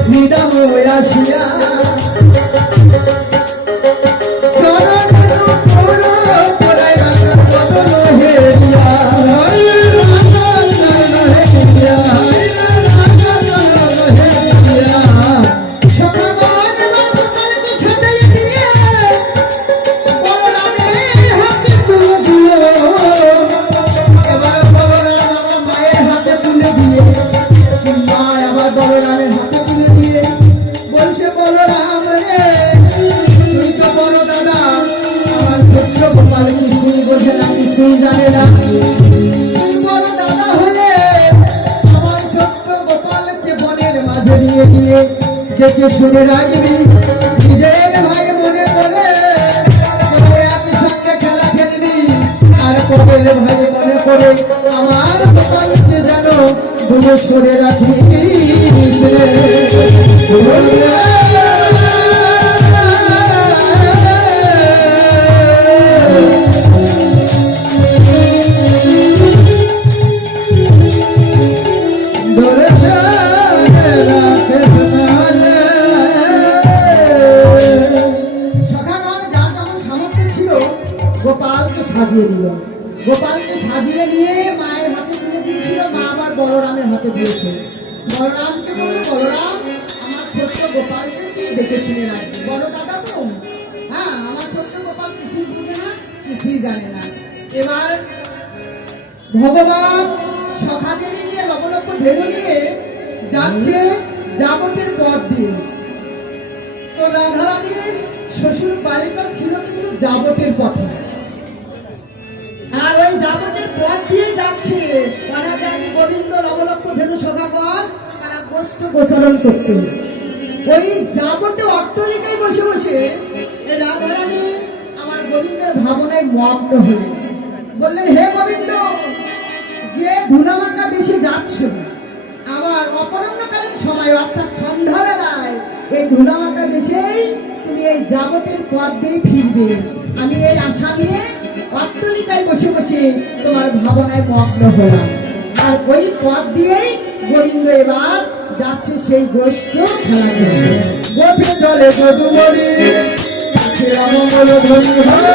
শ্রীরাম আসিয়া দেখে শুনে রাখবি নিজের ভাই মনে করে একই সঙ্গে খেলা খেলবি আর পরের ভাই মনে করে আমার কপালকে যেন দূরে সরে রাখিস গোপালকে সাজিয়ে নিয়ে মায়ের হাতে তুলে দিয়েছিল, মা আবার বলরামের হাতে দিয়েছে। বলরামকে বললো, বলরাম আমার ছোট্ট গোপালকে তুই দেখে শুনে রাখবি। বড় দাদা তো, হ্যাঁ, আমার ছোট্ট গোপাল কিছুই বুঝে না, কিছুই জানে না। এবার ভগবান সখাদের নিয়ে লবলক্ষ ধেনু নিয়ে যাচ্ছে জাবটের পথ দিয়ে। তো রাধারানীর শ্বশুর বাড়িটা ছিল কিন্তু জাবটের পথে, আর ওই জাবটের পথ দিয়ে যাচ্ছে গোবিন্দ লবলক্ষ ধেনু সখাগণ তারা গোষ্ঠ গোচরণ করতে। ওই জাবটে অট্টলিকায় বসে বসে রাধারানী আমার গোবিন্দের ভাবনায় মগ্ন হলেন। বললেন, হে গোবিন্দ, যে ধুলামাকা বেশি যাচ্ছ, আবার অপরাহ্নকালীন সময় অর্থাৎ সন্ধ্যাবেলায় এই ধুলামাকা বেশেই তুমি এই জাবটের পথ দিয়ে ফিরবে। আমি এই আশা নিয়ে অট্টলিকায় বসে বসে তোমার ভাবনায় মগ্ন হলাম। আর ওই পথ দিয়েই গোবিন্দ এবার যাচ্ছে সেই গোষ্ঠ খেলা করবে। গোপে জলে মধুমণি মঙ্গল ধ্বনি হবে,